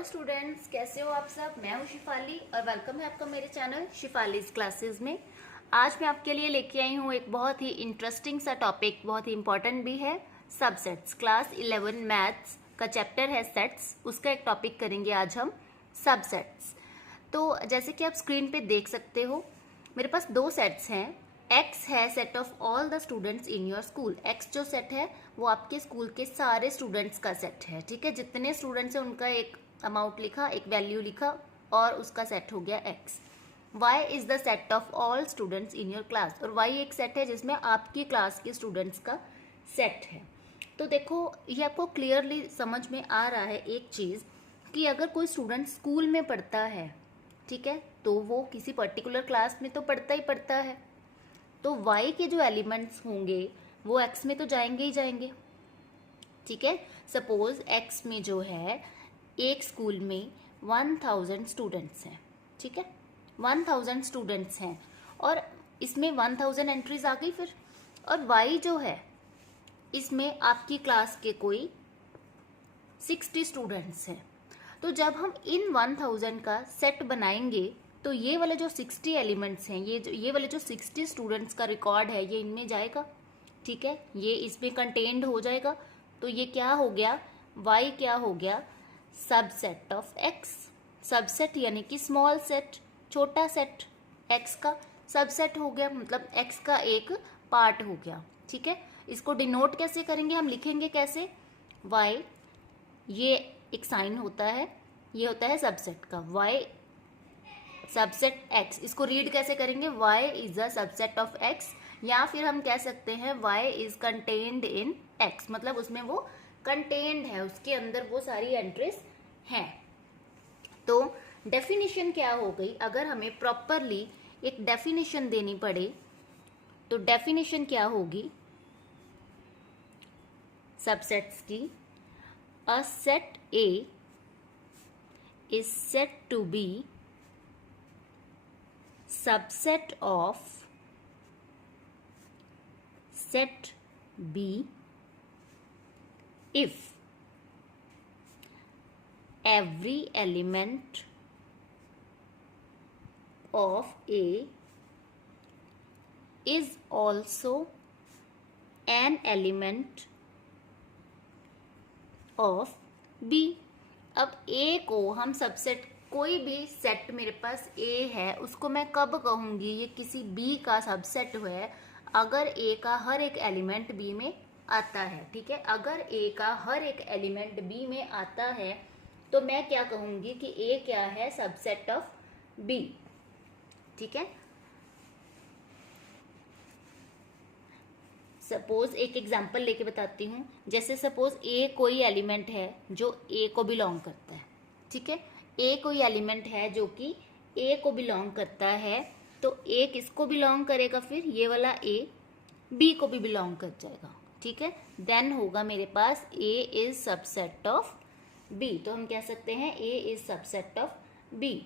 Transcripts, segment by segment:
Hello students, कैसे हो आप सब। मैं हूं शिफाली और वेलकम है आपका मेरे चैनल शिफालीज क्लासेस में। आज मैं आपके लिए लेके आई हूं एक बहुत ही इंटरेस्टिंग सा टॉपिक, बहुत ही इंपॉर्टेंट भी है। सबसेट्स, क्लास 11 मैथ्स का चैप्टर है सेट्स, उसका एक टॉपिक करेंगे आज हम, सबसेट्स। तो जैसे कि आप स्क्रीन पे देख सकते हो, मेरे पास दो सेट्स हैं। एक्स है set of all the students in your school. X जो सेट है वो आपके स्कूल के सारे स्टूडेंट्स का सेट है, ठीक है। जितने स्टूडेंट्स हैं उनका एक अमाउंट लिखा, एक वैल्यू लिखा और उसका सेट हो गया X. Y is the set of all students in your class, और वाई एक सेट है जिसमें आपकी क्लास के स्टूडेंट्स का सेट है। तो देखो, ये आपको क्लियरली समझ में आ रहा है एक चीज़ कि अगर कोई स्टूडेंट स्कूल में पढ़ता है, ठीक है, तो वो किसी पर्टिकुलर क्लास में तो पढ़ता ही पढ़ता है, तो y के जो एलिमेंट्स होंगे वो x में तो जाएंगे ही जाएंगे, ठीक है। सपोज x में जो है, एक स्कूल में 1000 स्टूडेंट्स हैं, ठीक है, 1000 स्टूडेंट्स हैं और इसमें 1000 एंट्रीज आ गई फिर। और y जो है, इसमें आपकी क्लास के कोई 60 स्टूडेंट्स हैं। तो जब हम इन 1000 का सेट बनाएंगे तो ये वाले जो 60 एलिमेंट्स हैं, ये वाले जो 60 स्टूडेंट्स का रिकॉर्ड है, ये इनमें जाएगा, ठीक है, ये इसमें कंटेन्ड हो जाएगा। तो ये क्या हो गया, y क्या हो गया, सबसेट ऑफ x। सबसेट यानी कि स्मॉल सेट, छोटा सेट, x का सबसेट हो गया, मतलब x का एक पार्ट हो गया, ठीक है। इसको डिनोट कैसे करेंगे, हम लिखेंगे कैसे, y, ये एक साइन होता है, ये होता है सबसेट का, y सबसेट x। इसको रीड कैसे करेंगे, y is a subset of x, या फिर हम कह सकते हैं y is contained in x, मतलब उसमें वो कंटेन्ड है, उसके अंदर वो सारी एंट्रीज हैं। तो डेफिनेशन क्या हो गई, अगर हमें प्रॉपरली एक डेफिनेशन देनी पड़े तो डेफिनेशन क्या होगी सबसेट्स की, a set A is said to be subset of set B if every element of A is also an element of B। अब A को हम सबसेट, कोई भी सेट मेरे पास A है, उसको मैं कब कहूँगी ये किसी B का सबसेट है, अगर A का हर एक एलिमेंट B में आता है, ठीक है। अगर A का हर एक एलिमेंट B में आता है तो मैं क्या कहूँगी कि A क्या है, सबसेट ऑफ B, ठीक है। सपोज एक एग्जाम्पल लेके बताती हूँ। जैसे सपोज A कोई एलिमेंट है जो A को बिलोंग करता है, ठीक है। A कोई एलिमेंट है जो कि A को बिलोंग करता है, तो A किसको बिलोंग करेगा, फिर ये वाला A B को भी बिलोंग कर जाएगा, ठीक है। देन होगा मेरे पास A is subset of B, तो हम कह सकते हैं A is subset of B।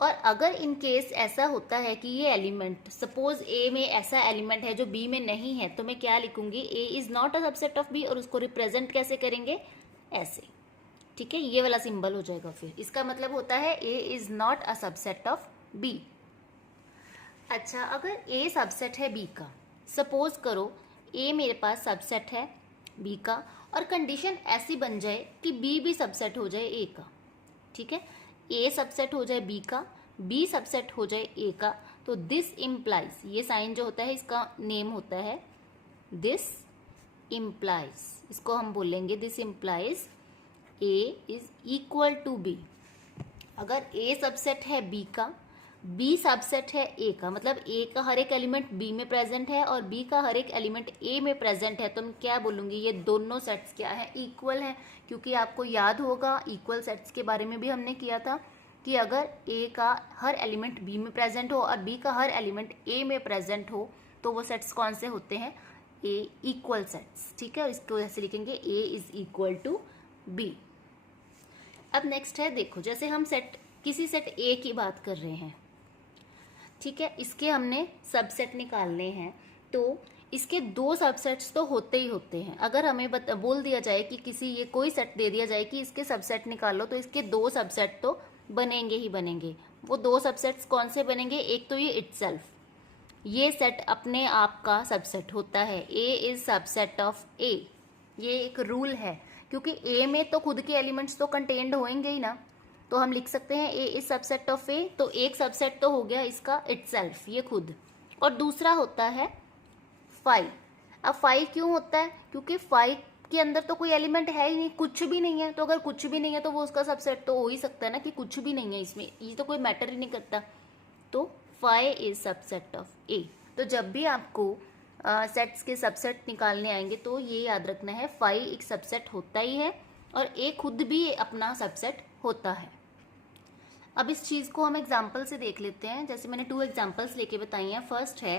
और अगर इन केस ऐसा होता है कि ये एलिमेंट, सपोज A में ऐसा एलिमेंट है जो B में नहीं है, तो मैं क्या लिखूंगी, A is not a subset of B, और उसको रिप्रेजेंट कैसे करेंगे, ऐसे, ठीक है, ये वाला सिंबल हो जाएगा। फिर इसका मतलब होता है A is not a subset of B। अच्छा, अगर A सबसेट है B का, सपोज करो A मेरे पास सबसेट है B का, और कंडीशन ऐसी बन जाए कि B भी सबसेट हो जाए A का, ठीक है। A सबसेट हो जाए B का, B सबसेट हो जाए A का, तो दिस इम्प्लाइज, ये साइन जो होता है इसका नेम होता है दिस इम्प्लाइज, इसको हम बोलेंगे this implies A is equal to B। अगर A सबसेट है B का, B सबसेट है A का, मतलब A का हर एक एलिमेंट B में प्रेजेंट है और B का हर एक एलिमेंट A में प्रेजेंट है, तो मैं क्या बोलूँगी, ये दोनों सेट्स क्या है, इक्वल हैं। क्योंकि आपको याद होगा इक्वल सेट्स के बारे में भी हमने किया था कि अगर A का हर एलिमेंट B में प्रेजेंट हो और B का हर एलिमेंट A में प्रेजेंट हो तो वो सेट्स कौन से होते हैं, A इक्वल सेट्स, ठीक है। इसको ऐसे लिखेंगे A is equal to B। अब नेक्स्ट है, देखो, जैसे हम किसी सेट A की बात कर रहे हैं, ठीक है, इसके हमने सबसेट निकालने हैं, तो इसके दो सबसेट्स तो होते ही होते हैं। अगर हमें बोल दिया जाए कि किसी ये कोई सेट दे दिया जाए कि इसके सबसेट निकालो, तो इसके दो सबसेट तो बनेंगे ही बनेंगे। वो दो सबसेट्स कौन से बनेंगे? एक तो ये इटसेल्फ, ये सेट अपने आप का सबसेट होता है, ए इज सबसेट ऑफ ए। ये एक रूल है, क्योंकि ए में तो खुद के एलिमेंट्स तो कंटेन्ड होंगे ही ना, तो हम लिख सकते हैं ए इज सबसेट ऑफ ए। तो एक सबसेट तो हो गया इसका इटसेल्फ, ये खुद। और दूसरा होता है फाई। अब फाई क्यों होता है? क्योंकि फाई के अंदर तो कोई एलिमेंट है ही नहीं, कुछ भी नहीं है। तो अगर कुछ भी नहीं है तो वो उसका सबसेट तो हो ही सकता है ना, कि कुछ भी नहीं है इसमें, ये तो कोई मैटर ही नहीं करता। तो फाई इज सबसेट ऑफ ए। तो जब भी आपको सेट्स के सबसेट निकालने आएंगे तो ये याद रखना है, फाई एक सबसेट होता ही है और ए खुद भी अपना सबसेट होता है। अब इस चीज को हम एग्जाम्पल से देख लेते हैं। जैसे मैंने 2 एग्जाम्पल्स लेके बताई हैं। फर्स्ट है,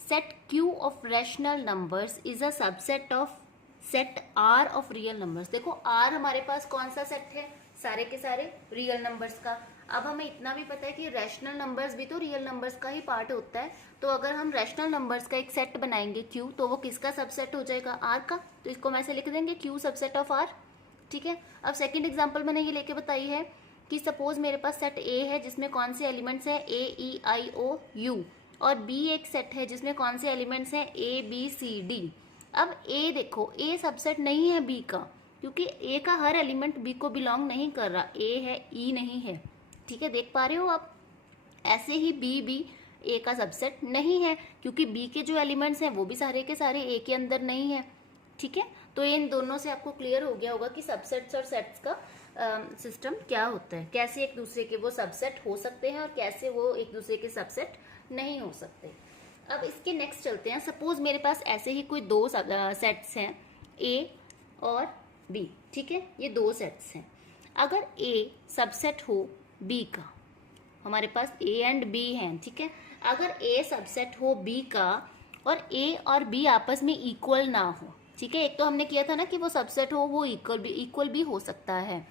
set Q of rational numbers is a subset of set R of real numbers. देखो R हमारे पास कौन सा सेट है? सारे के सारे रियल नंबर्स का। अब हमें इतना भी पता है कि रैशनल नंबर्स भी तो रियल नंबर्स का ही पार्ट होता है। तो अगर हम रैशनल नंबर्स का एक सेट बनाएंगे Q, तो वो किसका सबसेट हो जाएगा? R का। तो इसको हम ऐसे लिख देंगे, Q सबसेट ऑफ R। ठीक है। अब सेकेंड एग्जाम्पल मैंने ये लेके बताई है कि सपोज मेरे पास सेट A है जिसमें कौन से एलिमेंट्स हैं? A, E, I, O, U। और B एक सेट है जिसमें कौन से एलिमेंट्स हैं? A, B, C, D। अब A देखो, A सबसेट नहीं है B का, क्योंकि A का हर एलिमेंट B को बिलोंग नहीं कर रहा। A है, E नहीं है। ठीक है, देख पा रहे हो आप? ऐसे ही B भी A का सबसेट नहीं है, क्योंकि B के जो एलिमेंट्स हैं वो भी सारे के सारे A के अंदर नहीं है। ठीक है, तो इन दोनों से आपको क्लियर हो गया होगा कि सबसेट्स और सेट्स का सिस्टम क्या होता है, कैसे एक दूसरे के वो सबसेट हो सकते हैं और कैसे वो एक दूसरे के सबसेट नहीं हो सकते। अब इसके नेक्स्ट चलते हैं। सपोज मेरे पास ऐसे ही कोई दो सेट्स हैं, A और B। ठीक है, ये दो सेट्स हैं। अगर A सबसेट हो B का, हमारे पास A एंड B हैं। ठीक है, अगर A सबसेट हो B का और A और B आपस में इक्वल ना हो, ठीक है, एक तो हमने किया था ना कि वो सबसेट हो, वो इक्वल भी हो सकता है।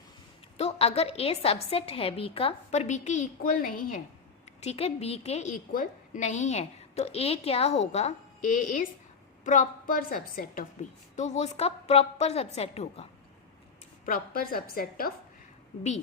तो अगर A सबसेट है B का पर B के इक्वल नहीं है, ठीक है, B के इक्वल नहीं है, तो A क्या होगा? A is proper subset of B। तो वो उसका प्रॉपर सबसेट होगा, प्रॉपर सबसेट ऑफ B।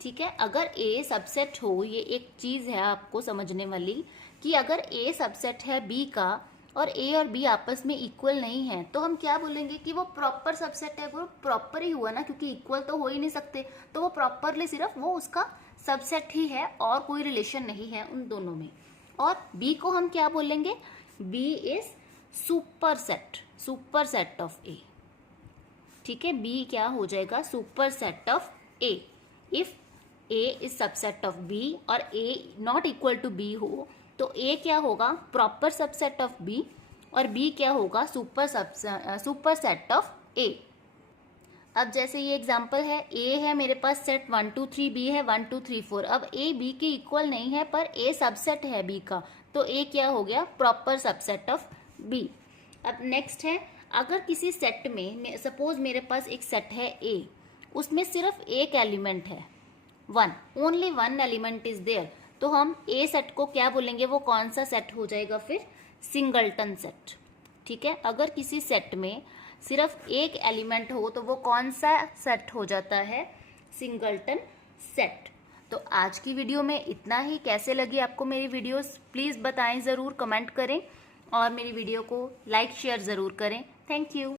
ठीक है, अगर A सबसेट हो, ये एक चीज है आपको समझने वाली कि अगर A सबसेट है B का और A और B आपस में इक्वल नहीं है, तो हम क्या बोलेंगे कि वो प्रॉपर सबसेट है। वो प्रॉपर ही हुआ ना, क्योंकि इक्वल तो हो ही नहीं सकते। तो वो प्रॉपरली सिर्फ वो उसका सबसेट ही है और कोई रिलेशन नहीं है उन दोनों में। और B को हम क्या बोलेंगे? B is superset of A। ठीक है, B क्या हो जाएगा? Superset of A। If A is subset of B और A not equal to B हो, तो A क्या होगा? प्रॉपर सबसेट ऑफ B और B क्या होगा? Superset of A। अब जैसे ये एग्जांपल है, A है मेरे पास सेट 1 2 3, B है 1 2 3 4। अब A B के इक्वल नहीं है पर A सबसेट है B का, तो A क्या हो गया? Proper subset of B। अब नेक्स्ट है, अगर किसी सेट में सपोज मेरे पास एक सेट है A, उसमें सिर्फ एक एलिमेंट है, only one element is there, तो हम A सेट को क्या बोलेंगे? वो कौन सा सेट हो जाएगा फिर? Singleton set. ठीक है, अगर किसी सेट में सिर्फ एक एलिमेंट हो तो वो कौन सा सेट हो जाता है? Singleton set. तो आज की वीडियो में इतना ही। कैसे लगी आपको मेरी वीडियोस? प्लीज़ बताएं ज़रूर, कमेंट करें और मेरी वीडियो को लाइक शेयर ज़रूर करें। Thank you.